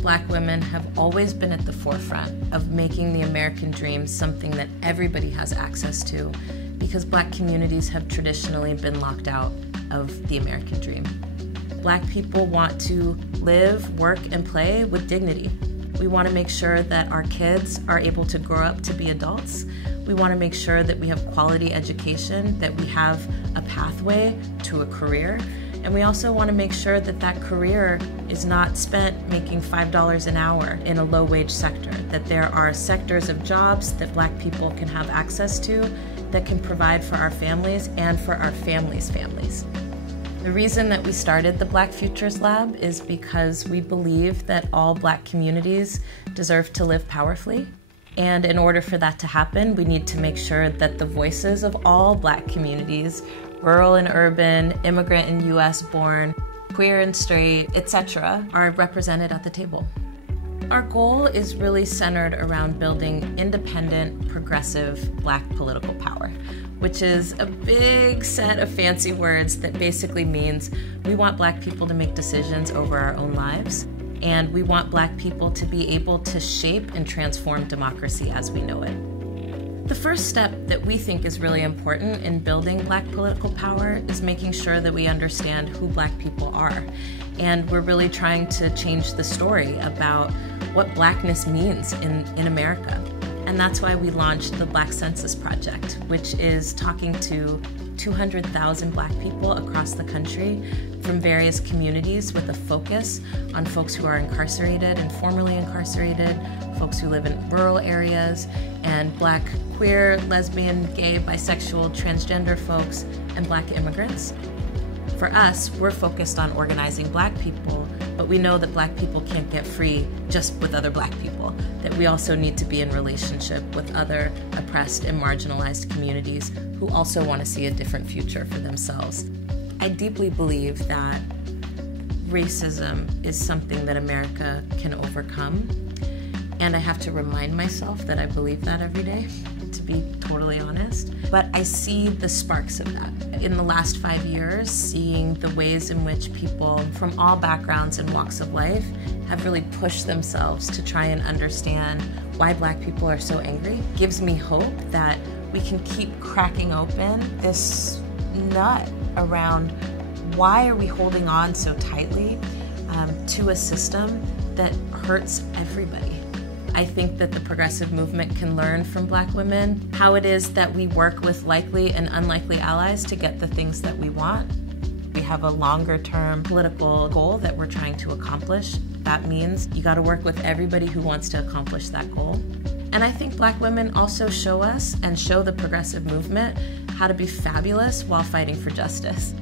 Black women have always been at the forefront of making the American dream something that everybody has access to, because Black communities have traditionally been locked out of the American dream. Black people want to live, work, and play with dignity. We want to make sure that our kids are able to grow up to be adults. We want to make sure that we have quality education, that we have a pathway to a career. And we also want to make sure that that career is not spent making $5 an hour in a low-wage sector, that there are sectors of jobs that Black people can have access to that can provide for our families and for our families' families. The reason that we started the Black Futures Lab is because we believe that all Black communities deserve to live powerfully. And in order for that to happen, we need to make sure that the voices of all Black communities, rural and urban, immigrant and US born, queer and straight, etc., are represented at the table. Our goal is really centered around building independent, progressive Black political power, which is a big set of fancy words that basically means we want Black people to make decisions over our own lives, and we want Black people to be able to shape and transform democracy as we know it. The first step that we think is really important in building Black political power is making sure that we understand who Black people are. And we're really trying to change the story about what Blackness means in America. And that's why we launched the Black Census Project, which is talking to 200,000 Black people across the country from various communities with a focus on folks who are incarcerated and formerly incarcerated, folks who live in rural areas, and Black queer, lesbian, gay, bisexual, transgender folks, and Black immigrants. For us, we're focused on organizing Black people, but we know that Black people can't get free just with other Black people, that we also need to be in relationship with other oppressed and marginalized communities who also want to see a different future for themselves. I deeply believe that racism is something that America can overcome, and I have to remind myself that I believe that every day, to be totally honest. But I see the sparks of that. In the last 5 years, seeing the ways in which people from all backgrounds and walks of life have really pushed themselves to try and understand why Black people are so angry gives me hope that we can keep cracking open this nut around why are we holding on so tightly to a system that hurts everybody. I think that the progressive movement can learn from Black women how it is that we work with likely and unlikely allies to get the things that we want. We have a longer-term political goal that we're trying to accomplish. That means you got to work with everybody who wants to accomplish that goal. And I think Black women also show us and show the progressive movement how to be fabulous while fighting for justice.